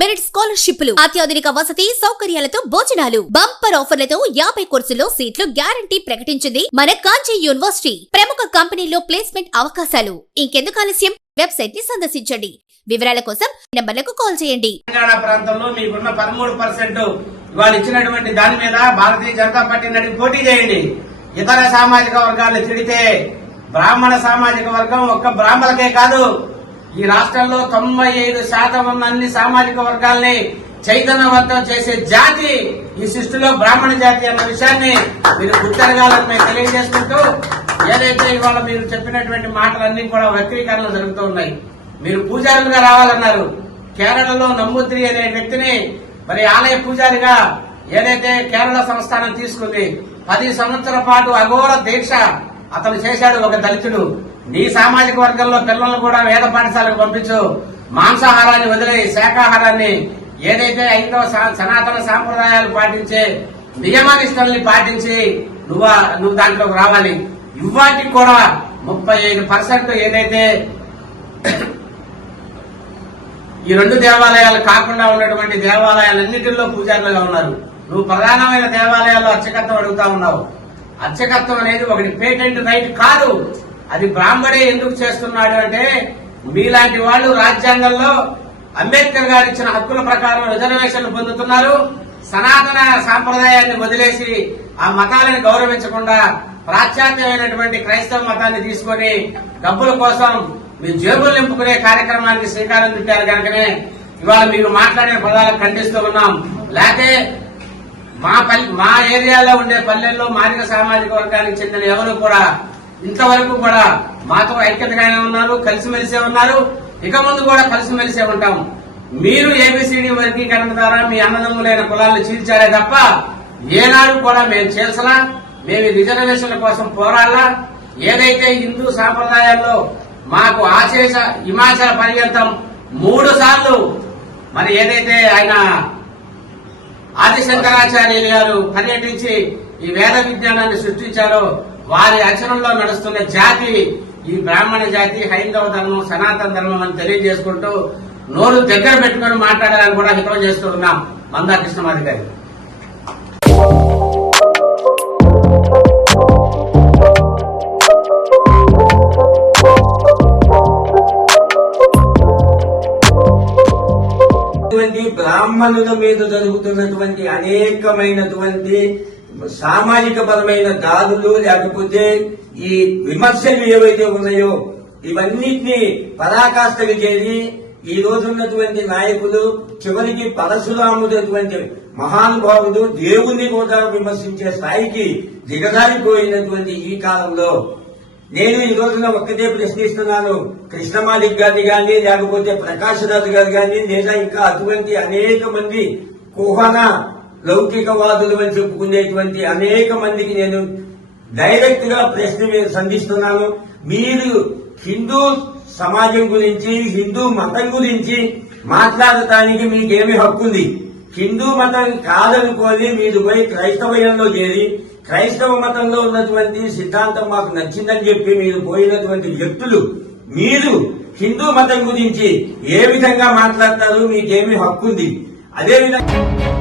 Merit స్కాలర్షిప్లు, అత్యాధునిక వసతి సౌకర్యాలతో భోజనాలు, బంపర్ ఆఫర్లతో 50 కోర్సుల్లో సీట్లు గ్యారంటీ ప్రకటించింది మన కాంచీ యూనివర్సిటీ. ప్రముఖ కంపెనీల్లో ప్లేస్మెంట్ అవకాశాలు. ఇంకెందుకు ఆలస్యం? వెబ్సైట్ ని సందర్శించండి. వివరాల కోసం నంబర్లకు కాల్ చేయండి. తెలంగాణ ప్రాంతంలో మీకున్న 13% ఇవాళ ఇచ్చినటువంటి దాని మీద భారతీయ జనతా పార్టీ నడిపి పోటీ చేయండి. ఇతర సామాజిక వర్గాలను తిడితే బ్రాహ్మణ సామాజిక వర్గం ఒక్క బ్రాహ్మణులకే కాదు, ఈ రాష్ట్రంలో 95% ఉన్న అన్ని సామాజిక వర్గాల్ని చైతన్యవంతం చేసే జాతి ఈ సృష్టిలో బ్రాహ్మణ జాతి అన్న విషయాన్ని మీరు గుర్తెరగాలని మేము తెలియజేసుకుంటూ, ఏదైతే ఇవాళ మీరు చెప్పినటువంటి మాటలన్నీ కూడా వక్రీకరణలు జరుగుతూ ఉన్నాయి. మీరు పూజారులుగా రావాలన్నారు. కేరళలో నమ్మూద్రి అనే వ్యక్తిని మరి ఆలయ పూజారిగా ఏదైతే కేరళ సంస్థానం తీసుకుంది, 10 సంవత్సరాల పాటు అఘోర దీక్ష అతను చేశాడు. ఒక దళితుడు. నీ సామాజిక వర్గంలో పిల్లలను కూడా వేద పాఠశాలకు పంపించు. మాంసాహారాన్ని వదిలే శాకాహారాన్ని ఏదైతే ఐదవ సనాతన సాంప్రదాయాలు పాటించే నియమనిష్టల్ని పాటించి నువ్వు దాంట్లోకి రావాలి. ఇవాటికి కూడా 35% ఏదైతే ఈ 2 దేవాలయాలు కాకుండా ఉన్నటువంటి దేవాలయాలన్నిటిలో పూజారులుగా ఉన్నారు. నువ్వు ప్రధానమైన దేవాలయాల్లో అర్చకత్వం అడుగుతా ఉన్నావు. అర్చకత్వం అనేది ఒకటి పేటెంట్ రైట్ కాదు. అది బ్రాహ్మడే ఎందుకు చేస్తున్నాడు అంటే, మీలాంటి వాళ్ళు రాజ్యాంగంలో అంబేద్కర్ గారు ఇచ్చిన హక్కుల ప్రకారం రిజర్వేషన్లు పొందుతున్నారు. సనాతన సాంప్రదాయాన్ని వదిలేసి ఆ మతాలను గౌరవించకుండా పాశ్చాత్యమైనటువంటి క్రైస్తవ మతాన్ని తీసుకుని డబ్బుల కోసం మీ జేబులు నింపుకునే కార్యక్రమానికి శ్రీకారం చుట్టారు కనుకనే ఇవాళ మీరు మాట్లాడిన పదాలకు ఖండిస్తూ ఉన్నాం. లేకపోతే మా ఏరియాలో ఉండే పల్లెల్లో మాదిగ సామాజిక వర్గానికి చెందిన ఎవరు కూడా ఇంతవరకు కూడా మాతో ఐక్యతగానే ఉన్నారు, కలిసిమెలిసే ఉన్నారు. ఇక ముందు కూడా కలిసిమెలిసే ఉంటాం. మీరు ఏబిసిడి వర్గీకరణ ద్వారా మీ అన్నదమ్ములైన కులాలను చీల్చారే తప్ప ఏనాడు కూడా మేము చేసలా. మేము రిజర్వేషన్ల కోసం పోరాడాలా. ఏదైతే హిందూ సాంప్రదాయాల్లో మాకు ఆశేష హిమాచల పర్యంతం 3 సార్లు మరి ఏదైతే ఆయన ఆదిశంకరాచార్యులు గారు పర్యటించి ఈ వేద విజ్ఞానాన్ని సృష్టించారో వారి అచరణలో నడుస్తున్న జాతి ఈ బ్రాహ్మణ జాతి, హైందవ ధర్మం, సనాతన ధర్మం అని తెలియజేసుకుంటూ నోరు దగ్గర పెట్టుకుని మాట్లాడాలని కూడా హితవ చేస్తూ ఉన్నాం. మందా కృష్ణమాది గారి బ్రాహ్మణుల మీద జరుగుతున్నటువంటి అనేకమైనటువంటి సామాజిక పరమైన దాడులు, లేకపోతే ఈ విమర్శలు ఏవైతే ఉన్నాయో ఇవన్నిటినీ పరాకాష్ఠకు చేరి ఈ రోజున్నటువంటి నాయకులు చివరికి పరశురాముడటువంటి మహానుభావుడు దేవుణ్ణి కూడా విమర్శించే స్థాయికి దిగజారిపోయినటువంటి ఈ కాలంలో నేను ఈ రోజున ఒక్కటే ప్రశ్నిస్తున్నాను. కృష్ణమాదిక్ గారిని గాని, లేకపోతే ప్రకాశ్ రాజు గారు గాని, లేదా ఇంకా అటువంటి అనేక మంది కుహన లౌకికవాదులు అని చెప్పుకునేటువంటి అనేక మందికి నేను డైరెక్ట్ గా ప్రశ్న సంధిస్తున్నాను. మీరు హిందూ సమాజం గురించి, హిందూ మతం గురించి మాట్లాడటానికి మీకేమి హక్కుంది? హిందూ మతం కాదనుకోని మీరు పోయి క్రైస్తవయంలో చేరి క్రైస్తవ మతంలో ఉన్నటువంటి సిద్ధాంతం మాకు నచ్చిందని చెప్పి మీరు పోయినటువంటి వ్యక్తులు, మీరు హిందూ మతం గురించి ఏ విధంగా మాట్లాడతారు? మీకేమి హక్కుంది? అదేవిధంగా